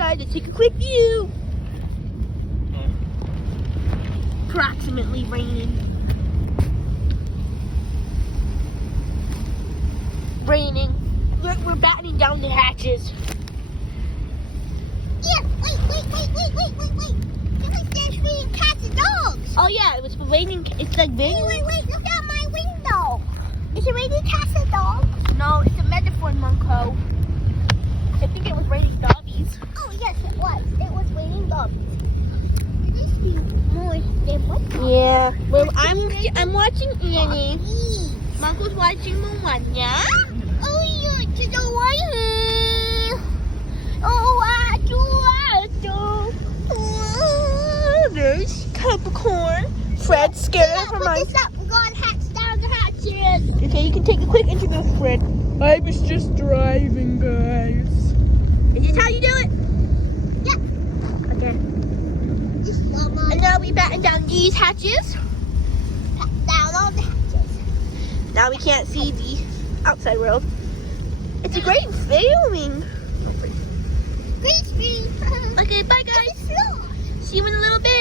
outside to take a quick view. Approximately raining. Raining. We're battening down the hatches. Yeah, wait. There's raining cats and dogs. Oh yeah, it was raining. It's like raining. Wait, look out my window. Is it raining cats and dogs? No, it's a metaphor, Monko. I think it was raining Dobbys. Oh, yes, it was. It was raining dogs. This be more than what? Yeah. Well, I'm watching Annie. Monko's watching Moana. Oh, you're to the white. Oh, There's Capricorn. Fred's scared of her put mind. this up. We're going hats down the hatches. Okay, you can take a quick interview with Fred. I was just driving, guys. Is this how you do it? Yeah. Okay. Just love my And now we batten down these hatches. down all the hatches. Now we can't see the outside world. It's a great filming. Green screen. Okay, bye guys. See you in a little bit.